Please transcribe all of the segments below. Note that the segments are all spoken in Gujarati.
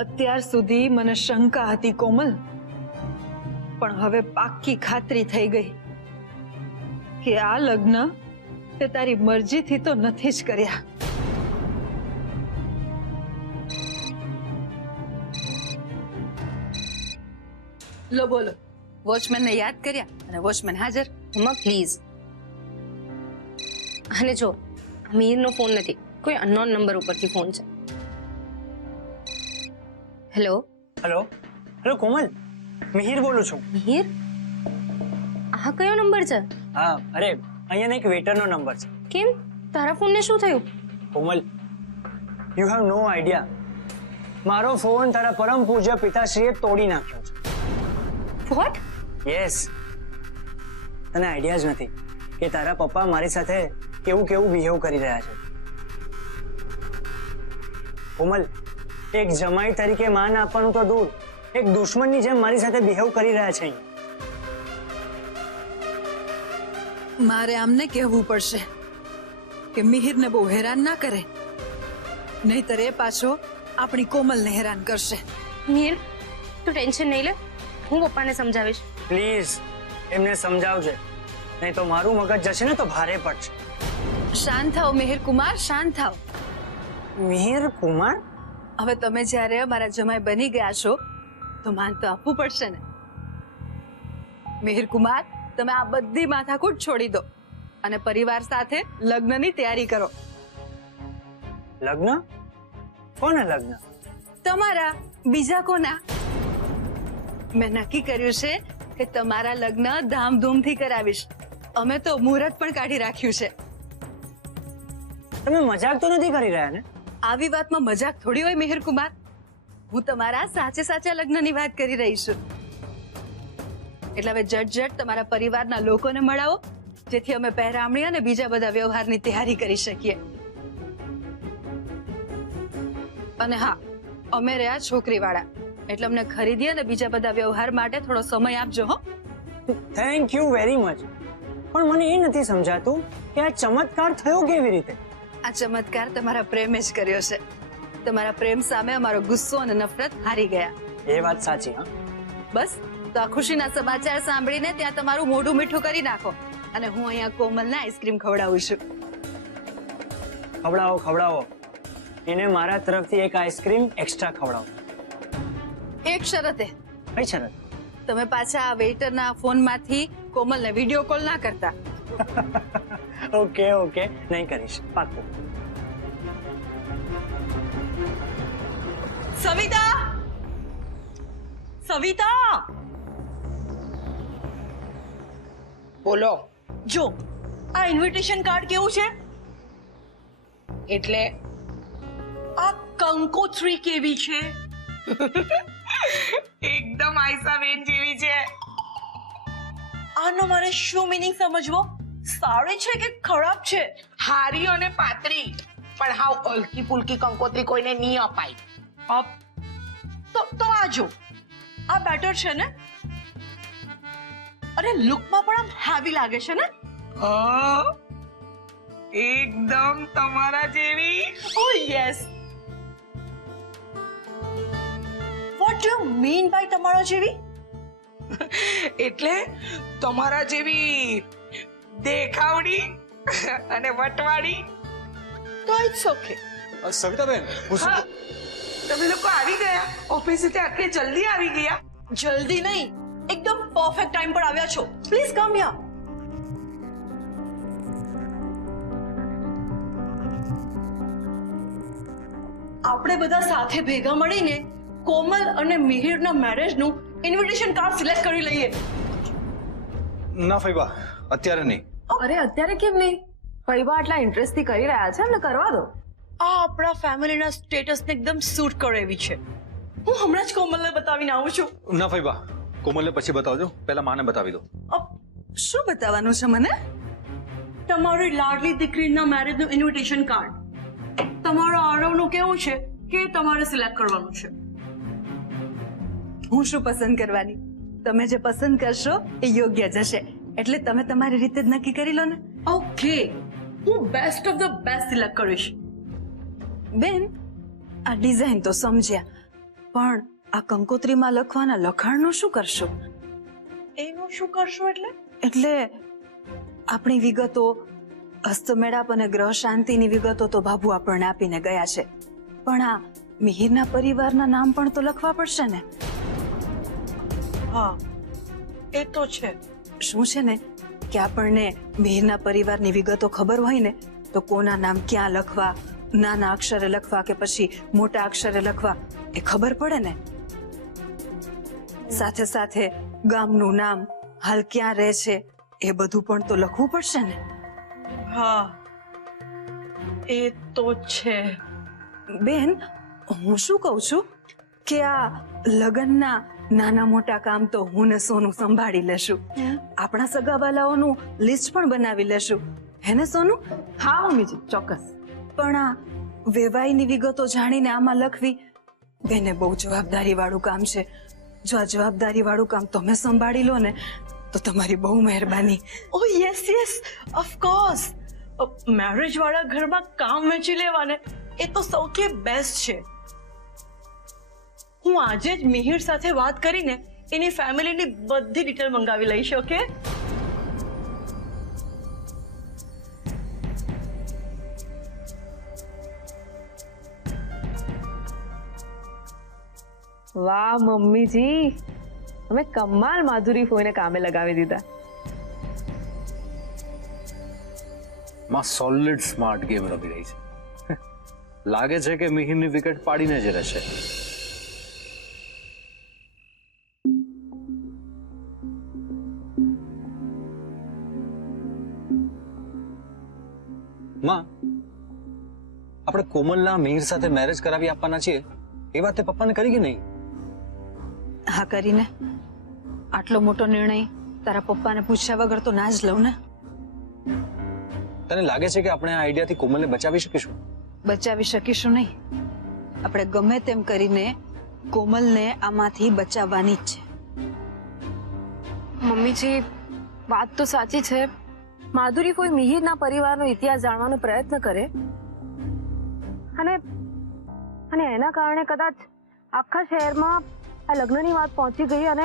અત્યાર સુધી મને શંકા હતી કોમલ, પણ હવે પાક્કી ખાતરી થઈ ગઈ કે આ લગ્ન તે તારી મરજીથી તો નથી જ કર્યા. લો બોલો, વોચમેનને યાદ કર્યા અને વોચમેન હાજર. મમ્મા પ્લીઝ. અને જો મીરનો ફોન નથી, કોઈ અનનોન નંબર ઉપરથી ફોન છે. હેલો હેલો હેલો કોમલ, મિહિર બોલું છું. મિહિર? આ કયો નંબર છે? હા, અરે અહીંયા એક વેટરનો નંબર છે. કેમ, તારા ફોનને શું થયું? કોમલ, યુ હેવ નો આઈડિયા. મારો ફોન તારા પરમ પૂજ્ય પિતાશ્રીએ તોડી નાખ્યો છે. વોટ? યસ. તને આઈડિયા જ નથી કે તારા પપ્પા મારી સાથે કેવું કેવું બિહેવ કરી રહ્યા છે. કોમલ, એક જમાઈ તરીકે માન આપવાનું તો દૂર, એક દુશ્મનની જેમ મારી સાથે બિહેવ કરી રહ્યા છે. મારે આમને કહેવું પડશે કે મિહિરને બહુ હેરાન ના કરે, નહીતર એ પાછો આપણી કોમલને હેરાન કરશે. મિહિર, તું ટેન્શન નહીં લે, હું પપ્પાને સમજાવીશ. પ્લીઝ એમને સમજાવજે, નહીં તો મારું મગજ જશે ને તો ભારે પડશે. શાંત થાઓ મિહિર કુમાર, શાંત થાઓ. મિહિર કુમાર? હવે તમે જ્યારે અમારા જમાઈ બની ગયા છો તો માન તો આપવું પડશે ને. મિહિર કુમાર, તમે આ બધી માથાકૂટ છોડી દો અને પરિવાર સાથે લગ્નની તૈયારી કરો. લગ્ન? કોના લગ્ન? તમારા, બીજા કોના? મેં નક્કી કર્યું છે કે તમારા લગ્ન ધામધૂમથી કરાવીશ. અમે તો મુહૂર્ત પણ કાઢી રાખ્યું છે. તમે મજાક તો નથી કરી રહ્યા ને? આવી વાતમાં મજાક થોડી હોય મિહિર કુમાર. હું તમારા સાચે સાચા લગ્નની વાત કરી રહી છું. એટલે હવે ઝટ તમારા પરિવારના લોકોને મળાવો, જેથી અમે પહેરામણી અને બીજા બધા વ્યવહારની તૈયારી કરી શકીએ. અને હા, અમે રહ્યા છોકરીવાળા, એટલે અમને ખરીદી અને બીજા બધા વ્યવહાર માટે થોડો સમય આપજો. હો, થેન્ક યુ વેરી મચ. પણ મને એ નથી સમજાતું કે આ ચમત્કાર થયો કેવી રીતે? આ ચમત્કાર તમારા પ્રેમે જ કર્યો છે. તમારા પ્રેમ સામે અમારો ગુસ્સો અને નફરત હારી ગયા. એ વાત સાચી. હા, બસ તો આ ખુશીના સમાચાર સાંભળીને ત્યાં તમારું મોઢું મીઠું કરી નાખો અને હું અહીંયા કોમલને આઈસ્ક્રીમ ખવડાવું છું. ખવડાવો ખવડાવો. એને મારા તરફથી એક આઈસ્ક્રીમ એક્સ્ટ્રા ખવડાવો. એક શરતે. કઈ શરત? તમે પાછા આ વેઇટરના ફોનમાંથી કોમલને વિડીયો કોલ ના કરતા. ઓકે ઓકે, નહીં કરીશ, પાક્કું. સવિતા, સવિતા, બોલો. જો આ ઇન્વિટેશન કાર્ડ કેવું છે? એટલે આ કંકોત્રી કેવી છે? એકદમ આયસાબેન જેવી છે. આનો મારે શું મિનિંગ સમજવો? સારી છે કે ખરાબ છે? હારી અને પાતળી, પણ હાવ હલકી ફુલકી કંકોત્રી કોઈને નહીં અપાય. તો આ જો, આ બેટર છે ને? અરે લુકમાં પણ આમ હેવી લાગે છે ને? હા, એકદમ તમારા જેવી. Oh yes. What do you mean by તમારા જેવી? એટલે તમારા જેવી દેખાવડી અને વટવાડી. તો ઇટ્સ ઓકે. સવિતાબેન, હા, તમે લોકો આવી ગયા ઓફિસથી? આટલી જલ્દી આવી ગયા? જલ્દી નહીં, એકદમ પરફેક્ટ ટાઈમ પર આવ્યા છો. Please come here. આપણે બધા સાથે ભેગા મળીને કોમલ અને મિહિરના મેરેજનું ઇન્વિટેશન કાર્ડ સિલેક્ટ કરી લઈએ. ના ફઈબા, અત્યારે નહીં. અરે અત્યારે કેમ નહીં? ફઈબા આટલા ઇન્ટરેસ્ટથી કરી રહ્યા છે, એમને કરવા દો. આ આપણા ફેમિલીના સ્ટેટસને એકદમ સૂટ કરે એવી છે. હું હમણાં જ કોમલને બતાવીને આવું છું. ના ફઈબા, કોમલને પછી બતાવજો, પહેલા માને બતાવી દો. શું બતાવવાનું છે મને? તમારી લાડલી દીકરીના મેરેજનું ઇન્વિટેશન કાર્ડ. તમારો આરવનું કેવું છે કે તમારે સિલેક્ટ કરવાનું છે. હું શું પસંદ કરવાની? તમે જે પસંદ કરશો એ યોગ્ય જશે. એટલે તમે તમારી રીતે જ નક્કી કરી લો ને. ઓકે, હું best of the best select કરીશ. બેન, આ ડિઝાઇન તો સમજ્યા, પણ આ કંકોત્રીમાં લખવાના લખાણનું શું કરશો? એનું શું કરશું એટલે? એટલે આપણી વિગતો, હસ્તમેળાપ અને ગ્રહ શાંતિની વિગતો તો બાબુ આપણને આપીને ગયા છે, પણ આ મિહિરના પરિવારના નામ પણ તો લખવા પડશે ને. હા, એ તો છે. શું છે ને કે આપણને મિહિરના પરિવારની વિગતો ખબર હોય ને તો કોના નામ ક્યાં લખવા, નાના અક્ષરે લખવા કે પછી મોટા અક્ષરે લખવા એ ખબર પડે ને. સાથે સાથે ગામનું નામ, હાલ ક્યાં રહે છે એ બધું પણ તો લખવું પડશે ને. હા, એ તો છે. બેન, હું શું કહું છું કે આ લગ્નના નાના મોટા કામ તો હું ને સોનું સંભાળી લેશું. આપણા સગાવાલાઓનું લિસ્ટ પણ બનાવી લેશું, હે ને સોનું? હા મમ્મીજી, ચોક્કસ. પણ આ વેવાઈની વિગતો જાણીને આમાં લખવી બેને બહુ જવાબદારી વાળું કામ છે. જો આ જવાબદારી વાળું કામ તમે સંભાળી લો ને તો તમારી બહુ મહેરબાની. ઓ yes yes, of course. Marriage વાળા ઘરમાં કામ વેચી લેવાને એ તો સૌથી બેસ્ટ છે. હું આજે જ મિહિર સાથે વાત કરીને એની ફેમિલીની બધી ડિટેલ મંગાવી લઈશ. ઓકે? વાહ મમ્મીજી, અમે કમાલ માધુરી ફોઈને કામે લગાવી દીધા. માં સોલિડ સ્માર્ટ ગેમ રમી રહી છે. લાગે છે કે મિહિરની વિકેટ પાડીને જ રહેશે. માં, આપણે કોમલના મિહિર સાથે મેરેજ કરાવી આપવાના છીએ એ વાત તે પપ્પાને કરી કે નહીં? હા કરીને. આટલો મોટો નિર્ણય તારા પપ્પાને પૂછ્યા વગર તો ના જ લઉં ને. તને લાગે છે કે આપણે આ આઈડિયાથી કોમલને બચાવી શકીશું? બચાવી શકીશું નહીં. આપણે ગમે તેમ કરીને કોમલને આમાંથી બચાવવાની જ છે. મમ્મીજી, વાત તો સાચી છે. માધુરી કોઈ મિહિરના પરિવારનો ઇતિહાસ જાણવાનો પ્રયત્ન કરે અને એના કારણે કદાચ આખા શહેરમાં આ લગ્નની વાત પહોંચી ગઈ અને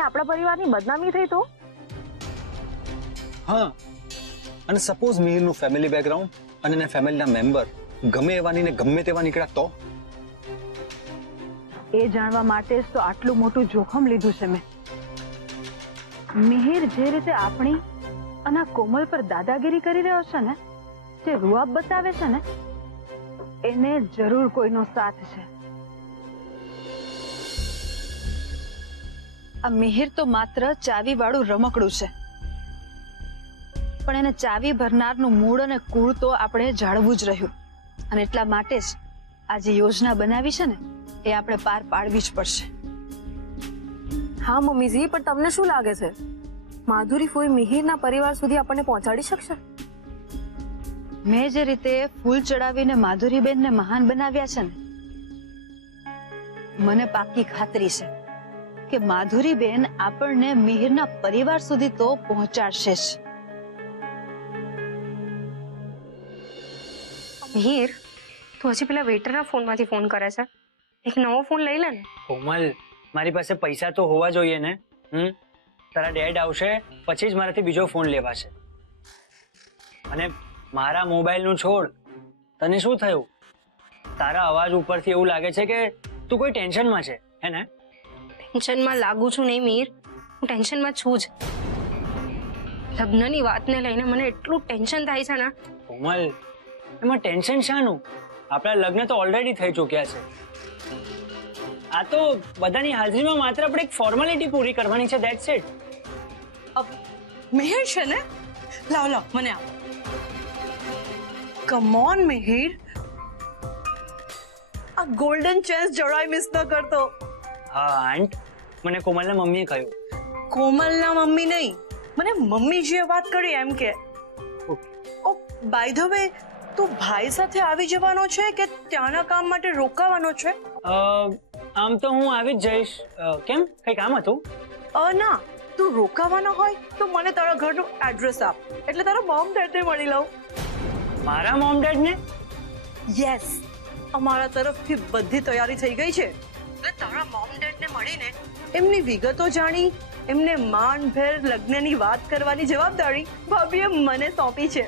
આપણા પરિવારની બદનામી થઈ તો? હા, અને સપોઝ મિહિરનું ફેમિલી બેકગ્રાઉન્ડ અને એના ફેમિલીના મેમ્બર ગમે એવાની ને ગમે તેવા નીકળ્યા તો? એ જાણવા માટે જ તો આટલું મોટું જોખમ લીધું છે મેં. મિહિર જે રીતે આપણી અને આ કોમલ પર દાદાગીરી કરી રહ્યો છે ને, જે રૂઆબ બતાવે છે ને, એને જરૂર કોઈનો સાથ છે. આ મિહિર તો માત્ર ચાવી વાળું રમકડું છે, પણ એને ચાવી ભરનારનું મૂળ અને કુળ તો આપણે જાળવું જ રહ્યું. અને એટલા માટે જ આ જે યોજના બનાવી છે ને એ આપણે પાર પાડવી જ પડશે. હા મમ્મીજી, પણ તમને શું લાગે છે માધુરી ફોઈ મિહિરના પરિવાર સુધી આપણને પહોંચાડી શકશે? મેં જે રીતે ફૂલ ચડાવીને માધુરીબેનને મહાન બનાવ્યા છે ને, મને પાકી ખાતરી છે કે માધુરીબેન આપણને મિહિરના પરિવાર સુધી તો પહોંચાડશે જ. મિહિર, તું હજી પેલા વેટરના ફોનમાંથી ફોન કરે છે. એક નવો ફોન લઈ લે ને. કોમલ, મારી પાસે પૈસા તો હોવા જોઈએ ને. તારા ડેડ આવશે પછી જ મારાથી બીજો ફોન લેવાશે. અને મારા મોબાઈલનું છોડ, તને શું થયું? તારા અવાજ ઉપરથી એવું લાગે છે કે તું કોઈ ટેન્શનમાં છે, હે ને? ટેન્શનમાં લાગુ છું નહીં મિહિર, હું ટેન્શનમાં છું જ. લગ્નની વાતને લઈને મને એટલું ટેન્શન થાય છે ને. કોમલ, એમાં ટેન્શન શાનું? આપણા લગ્ન તો ઓલરેડી થઈ ચૂક્યા છે. આ તો બધાની હાજરીમાં માત્ર આપણે એક ફોર્માલિટી પૂરી કરવાની છે, ધેટ્સ ઇટ. મિહિર છે ને, લાવ મને આપ. કમ ઓન મિહિર, આ ગોલ્ડન ચાન્સ જરાય મિસ ન કરતો. હા આંટ, મને કોમલના મમ્મીએ કહ્યું. કોમલના મમ્મી નહીં, મને મમ્મીજીએ વાત કરી એમ કે. ઓ બાય ધ વે, તું ભાઈ સાથે આવી જવાનો છે કે ત્યાંના કામ માટે રોકાવાનો છે? આમ તો હું આવી જ જઈશ. કેમ, કઈ કામ હતું? ના, તું રોકાવાનો હોય તો મને તારા ઘરનું એડ્રેસ આપ, એટલે તારા મોમ ડેડને મળી લઉં. મારા મોમ ડેડ ને? યસ, અમારા તરફથી બધી તૈયારી થઈ ગઈ છે. એટલે તારા મોમ ડેડને મળીને એમની વિગતો જાણી એમને માનભેર લગ્નની વાત કરવાની જવાબદારી ભાભીએ મને સોંપી છે